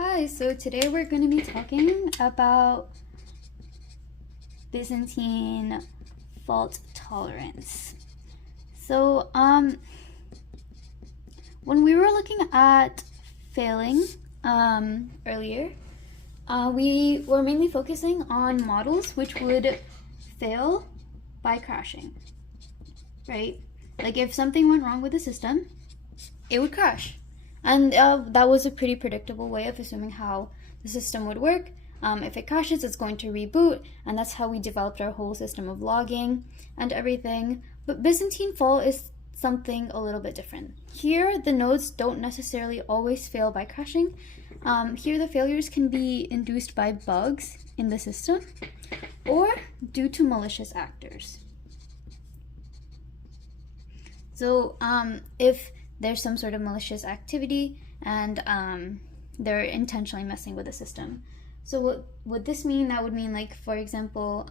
Hi, so today we're going to be talking about Byzantine fault tolerance. So, when we were looking at failing earlier, we were mainly focusing on models which would fail by crashing, right? Like if something went wrong with the system, it would crash. And that was a pretty predictable way of assuming how the system would work. If it crashes, it's going to reboot, and that's how we developed our whole system of logging and everything. But Byzantine fault is something a little bit different. Here, the nodes don't necessarily always fail by crashing. Here, the failures can be induced by bugs in the system or due to malicious actors. So if there's some sort of malicious activity and they're intentionally messing with the system. So what would this mean? That would mean, like, for example,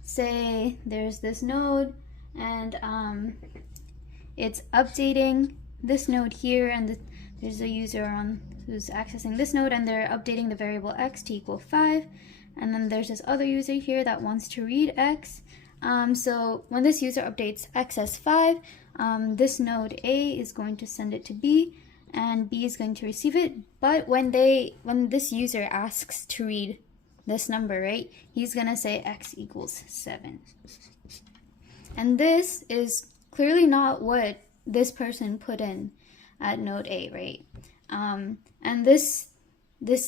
say there's this node and it's updating this node here, and there's a user who's accessing this node, and they're updating the variable x to equal 5, and then there's this other user here that wants to read x. So when this user updates x as 5, this node A is going to send it to B, and B is going to receive it. But when this user asks to read this number, right, he's going to say x equals 7. And this is clearly not what this person put in at node A, right? And this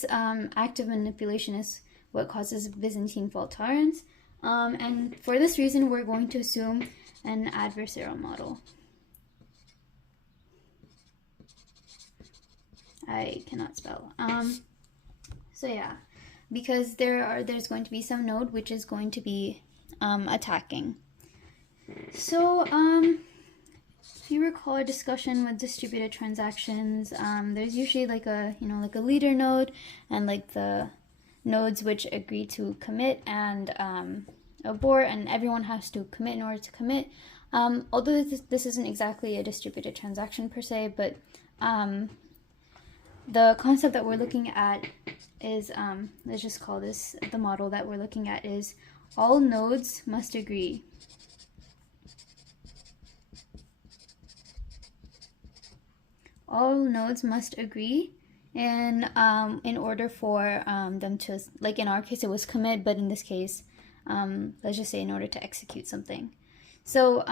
act of manipulation is what causes Byzantine fault tolerance. And for this reason, we're going to assume an adversarial model. I cannot spell. So yeah, because there's going to be some node which is going to be attacking. So if you recall our discussion with distributed transactions, there's usually like a leader node and like the nodes which agree to commit and abort, and everyone has to commit in order to commit. Although this isn't exactly a distributed transaction per se, but the concept that we're looking at is, let's just call this the model that we're looking at is all nodes must agree. All nodes must agree in order for them to, like in our case it was commit, but in this case, let's just say in order to execute something. So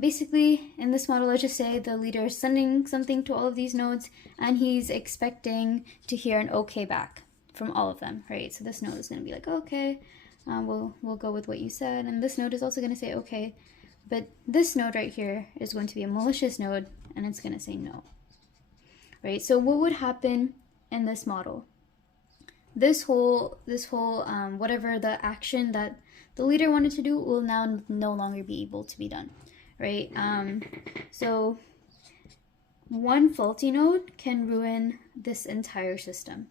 basically in this model, let's just say the leader is sending something to all of these nodes and he's expecting to hear an okay back from all of them, right? So this node is going to be like, okay, we'll go with what you said, and this node is also going to say okay, but this node right here is going to be a malicious node and it's going to say no, right? So what would happen in this model? This whole whatever the action that the leader wanted to do will now no longer be able to be done, right? So one faulty node can ruin this entire system,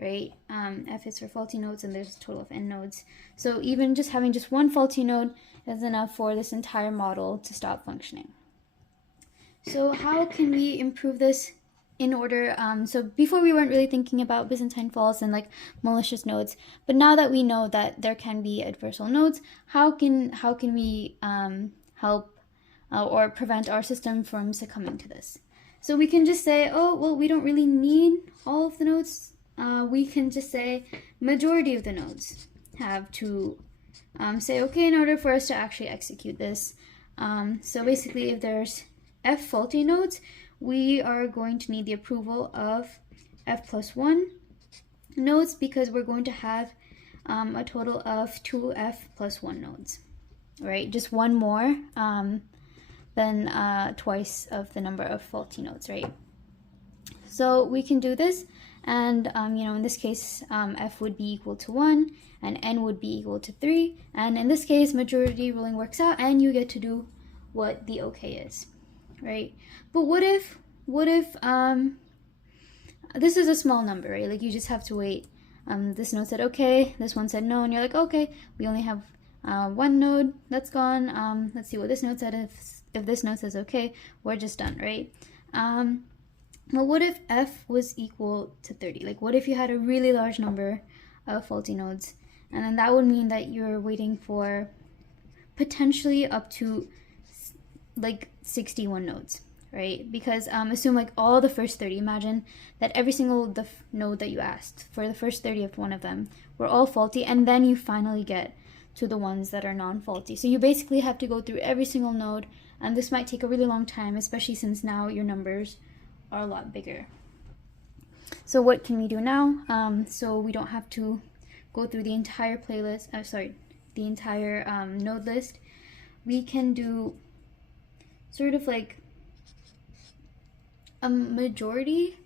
right? F is for faulty nodes, and there's a total of n nodes. So even just having just one faulty node is enough for this entire model to stop functioning. So how can we improve this? In order, so before we weren't really thinking about Byzantine faults and like malicious nodes, but now that we know that there can be adversarial nodes, how can we help or prevent our system from succumbing to this? So we can just say, oh well, we don't really need all of the nodes. We can just say majority of the nodes have to say okay in order for us to actually execute this. So basically, if there's F faulty nodes, we are going to need the approval of F plus 1 nodes, because we're going to have a total of 2 F plus 1 nodes, right? Just one more than twice of the number of faulty nodes, right? So we can do this, and in this case, F would be equal to 1 and N would be equal to 3, and in this case, majority ruling works out and you get to do what the okay is, right? But what if this is a small number, right? Like you just have to wait. This node said okay, this one said no, and you're like, okay, we only have one node that's gone. Let's see what this node said. If this node says okay, we're just done, right? Well, what if f was equal to 30? Like, what if you had a really large number of faulty nodes? And then that would mean that you're waiting for potentially up to like 61 nodes, right? Because assume like all the first 30. Imagine that every single node that you asked for the first 30 of one of them were all faulty, and then you finally get to the ones that are non-faulty. So you basically have to go through every single node, and this might take a really long time, especially since now your numbers are a lot bigger. So what can we do now? So we don't have to go through the entire playlist, the entire node list. We can do sort of like a majority,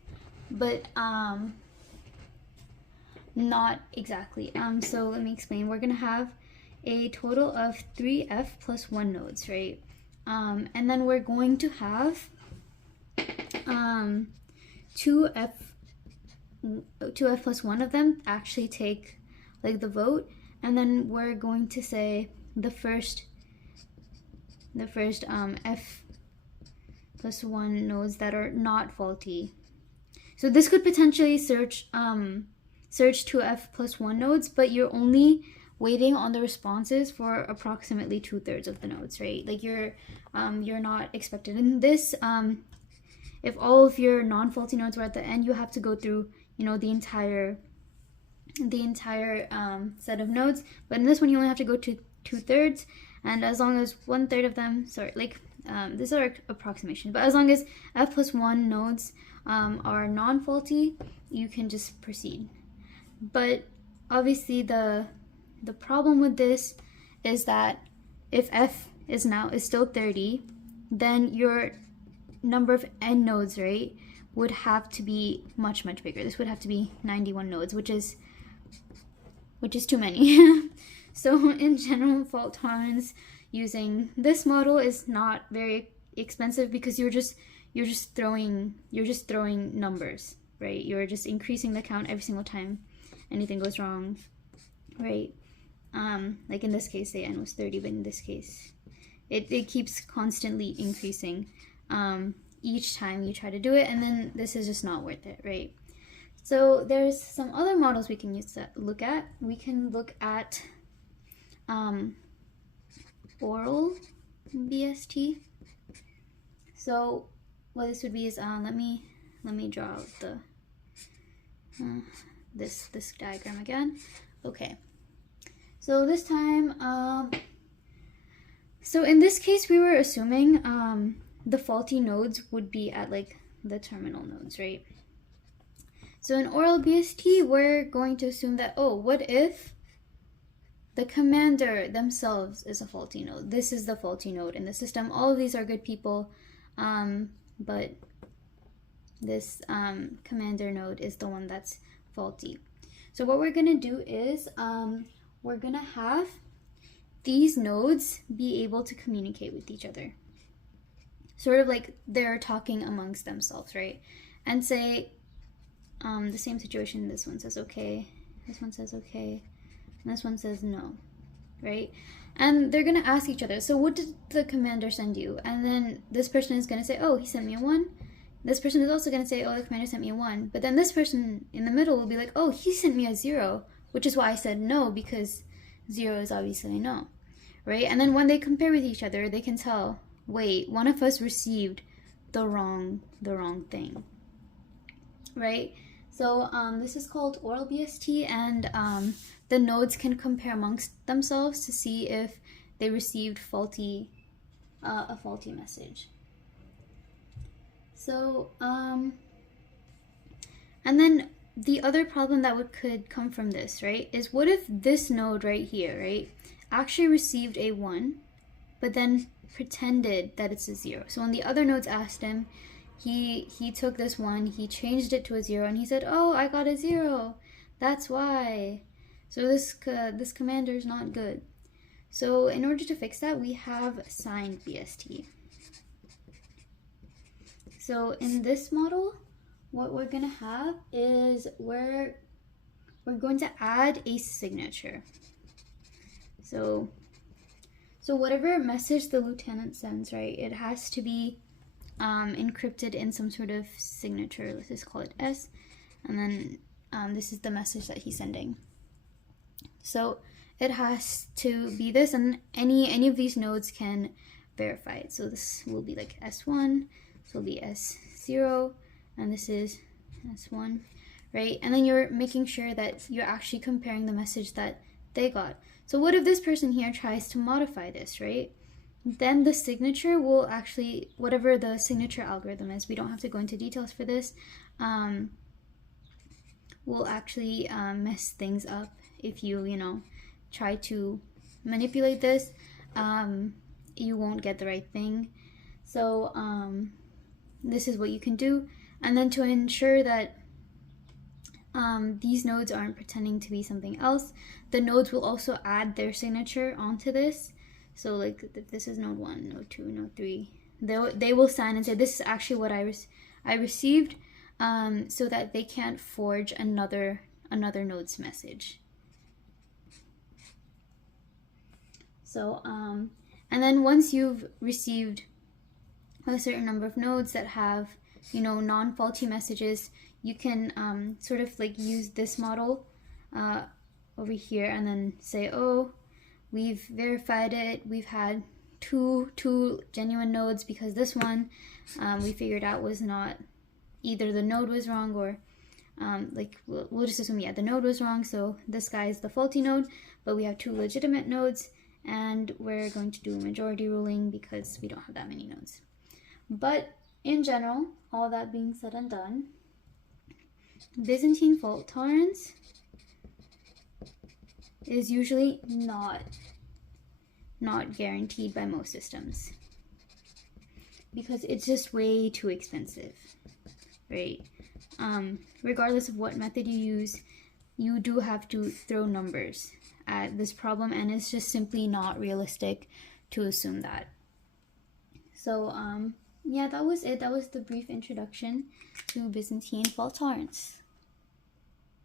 but not exactly. So let me explain. We're gonna have a total of 3f plus 1 nodes, right? And then we're going to have 2f plus 1 of them actually take like the vote, and then we're going to say the first f plus 1 nodes that are not faulty. So this could potentially search 2f plus 1 nodes, but you're only waiting on the responses for approximately 2/3 of the nodes, right? Like you're not expected in this. If all of your non-faulty nodes were at the end, you have to go through, the entire set of nodes. But in this one, you only have to go to 2/3, and as long as 1/3 of them, this is our approximation, but as long as f plus 1 nodes are non-faulty, you can just proceed. But obviously the problem with this is that if f is still 30, then your number of n nodes, right, would have to be much bigger. This would have to be 91 nodes, which is too many. So in general, fault tolerance using this model is not very expensive, because you're just throwing numbers, right? You're just increasing the count every single time anything goes wrong, right? Like in this case, say n was 30, but in this case, it keeps constantly increasing each time you try to do it, and then this is just not worth it, right? So there's some other models we can use to look at. We can look at oral BST. So what this would be is let me draw out the this diagram again. Okay, so this time so in this case we were assuming the faulty nodes would be at like the terminal nodes, right? So in oral BST, we're going to assume that, what if the commander themselves is a faulty node? This is the faulty node in the system. All of these are good people, but this commander node is the one that's faulty. So what we're going to do is we're going to have these nodes be able to communicate with each other. Sort of like they're talking amongst themselves, right? And say the same situation. This one says okay, this one says okay, and this one says no, right? And they're gonna ask each other, so what did the commander send you? And then this person is gonna say, he sent me a 1. This person is also gonna say, the commander sent me a 1. But then this person in the middle will be like, he sent me a 0, which is why I said no, because 0 is obviously a no, right? And then when they compare with each other, they can tell, wait, one of us received the wrong thing, right? So this is called oral BST, and the nodes can compare amongst themselves to see if they received a faulty message. So and then the other problem that could come from this, right, is what if this node right here, right, actually received a 1, but then pretended that it's a 0. So when the other nodes asked him, he took this 1, he changed it to a 0, and he said, I got a 0. That's why. So this commander is not good. So in order to fix that, we have signed BST. So in this model, what we're gonna have is we're going to add a signature. So whatever message the lieutenant sends, right, it has to be encrypted in some sort of signature. Let's just call it S. And then this is the message that he's sending. So it has to be this, and any of these nodes can verify it. So this will be like S1, so it'll be S0, and this is S1, right? And then you're making sure that you're actually comparing the message that they got. So what if this person here tries to modify this, right? Then the signature will actually, whatever the signature algorithm is, we don't have to go into details for this, will actually mess things up if you try to manipulate this. You won't get the right thing. So this is what you can do. And then to ensure that these nodes aren't pretending to be something else, the nodes will also add their signature onto this. So like if this is node 1, node 2, node 3, they will sign and say this is actually what I received, so that they can't forge another node's message. So and then once you've received a certain number of nodes that have non-faulty messages, you can sort of like use this model over here and then say, oh, we've verified it, we've had two genuine nodes, because this one we figured out was not, either the node was wrong or like we'll just assume, yeah, the node was wrong, so this guy is the faulty node, but we have 2 legitimate nodes, and we're going to do a majority ruling because we don't have that many nodes. But in general, all that being said and done, Byzantine fault tolerance is usually not guaranteed by most systems, because it's just way too expensive, right? Regardless of what method you use, you do have to throw numbers at this problem, and it's just simply not realistic to assume that. So yeah, that was it. That was the brief introduction to Byzantine fault tolerance.